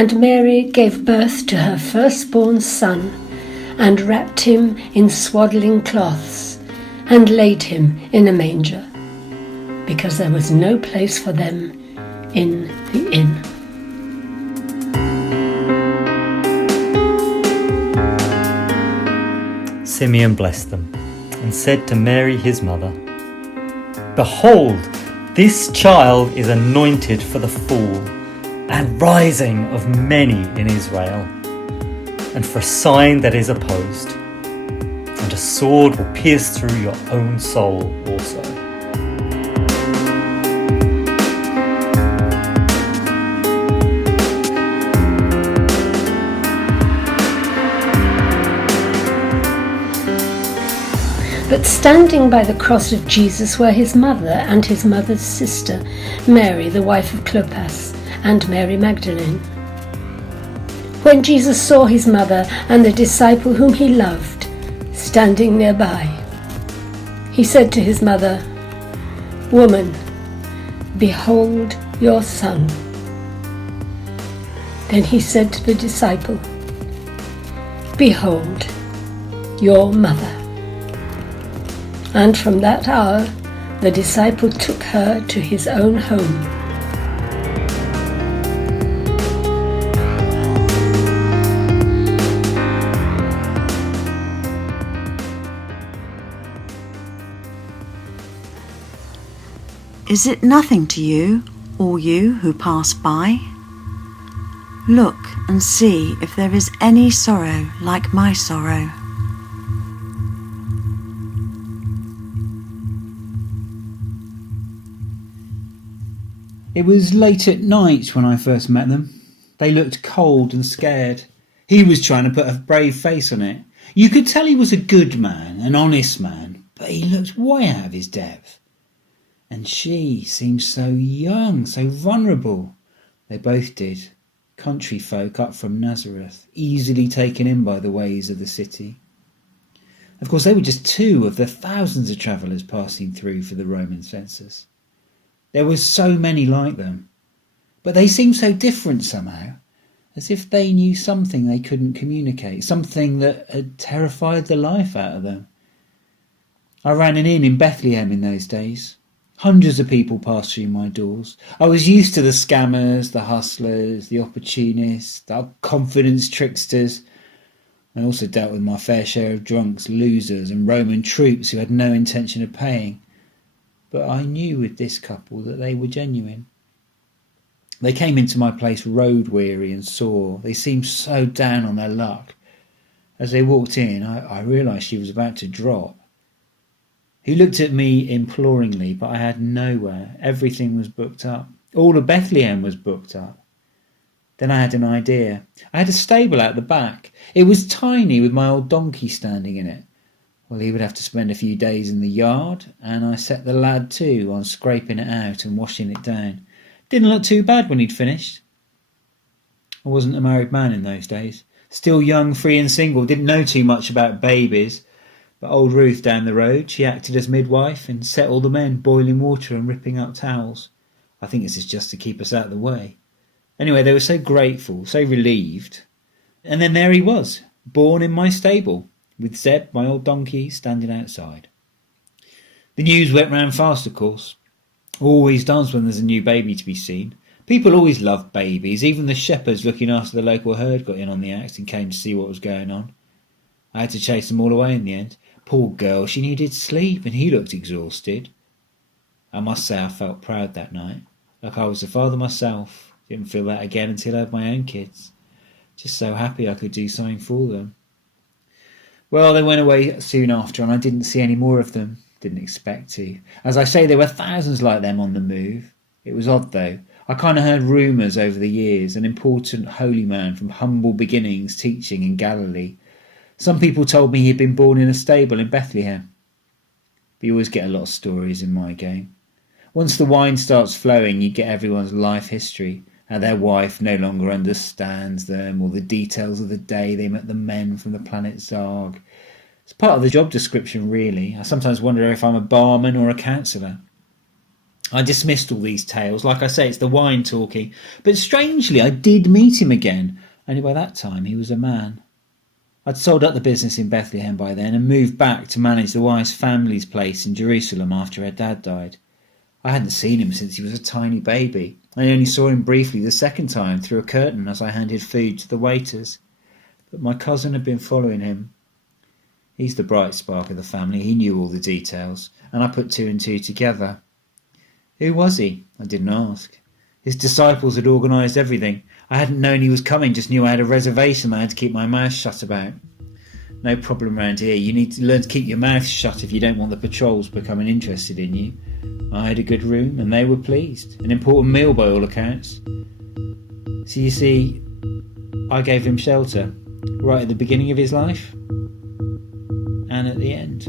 And Mary gave birth to her firstborn son, and wrapped him in swaddling cloths, and laid him in a manger, because there was no place for them in the inn. Simeon blessed them, and said to Mary his mother, "Behold, this child is anointed for the fall and rising of many in Israel, and for a sign that is opposed, and a sword will pierce through your own soul also." But standing by the cross of Jesus were his mother and his mother's sister, Mary, the wife of Clopas, and Mary Magdalene. When Jesus saw his mother and the disciple whom he loved standing nearby, he said to his mother, "Woman, behold your son." Then he said to the disciple, "Behold your mother." And from that hour the disciple took her to his own home. Is it nothing to you, all you who pass by? Look and see if there is any sorrow like my sorrow. It was late at night when I first met them. They looked cold and scared. He was trying to put a brave face on it. You could tell he was a good man, an honest man, but he looked way out of his depth. And she seemed so young, so vulnerable. They both did. Country folk up from Nazareth, easily taken in by the ways of the city. Of course, they were just two of the thousands of travellers passing through for the Roman census. There were so many like them, but they seemed so different somehow, as if they knew something they couldn't communicate, something that had terrified the life out of them. I ran an inn in Bethlehem in those days. Hundreds of people passed through my doors. I was used to the scammers, the hustlers, the opportunists, the confidence tricksters. I also dealt with my fair share of drunks, losers and Roman troops who had no intention of paying. But I knew with this couple that they were genuine. They came into my place road-weary and sore. They seemed so down on their luck. As they walked in, I realised she was about to drop. He looked at me imploringly, but I had nowhere. Everything was booked up. All of Bethlehem was booked up. Then I had an idea. I had a stable out the back. It was tiny, with my old donkey standing in it. Well, he would have to spend a few days in the yard, and I set the lad to on scraping it out and washing it down. Didn't look too bad when he'd finished. I wasn't a married man in those days. Still young, free and single, didn't know too much about babies. But old Ruth down the road, she acted as midwife and set all the men boiling water and ripping up towels. I think this is just to keep us out of the way. Anyway, they were so grateful, so relieved. And then there he was, born in my stable, with Zeb, my old donkey, standing outside. The news went round fast, of course. Always does when there's a new baby to be seen. People always love babies. Even the shepherds looking after the local herd got in on the act and came to see what was going on. I had to chase them all away in the end. Poor girl, she needed sleep and he looked exhausted. I must say I felt proud that night, like I was the father myself. Didn't feel that again until I had my own kids. Just so happy I could do something for them. Well, they went away soon after and I didn't see any more of them. Didn't expect to. As I say, there were thousands like them on the move. It was odd though. I kind of heard rumours over the years, an important holy man from humble beginnings teaching in Galilee. Some people told me he'd been born in a stable in Bethlehem. But you always get a lot of stories in my game. Once the wine starts flowing, you get everyone's life history, how their wife no longer understands them, or the details of the day they met the men from the planet Zog. It's part of the job description, really. I sometimes wonder if I'm a barman or a counsellor. I dismissed all these tales. Like I say, it's the wine talking. But strangely, I did meet him again, only by that time he was a man. I'd sold up the business in Bethlehem by then and moved back to manage the wife's family's place in Jerusalem after her dad died. I hadn't seen him since he was a tiny baby. I only saw him briefly the second time through a curtain as I handed food to the waiters. But my cousin had been following him. He's the bright spark of the family. He knew all the details, and I put two and two together. Who was he? I didn't ask. His disciples had organised everything. I hadn't known he was coming, just knew I had a reservation I had to keep my mouth shut about. No problem round here. You need to learn to keep your mouth shut if you don't want the patrols becoming interested in you. I had a good room and they were pleased. An important meal by all accounts. So you see, I gave him shelter, right at the beginning of his life and at the end.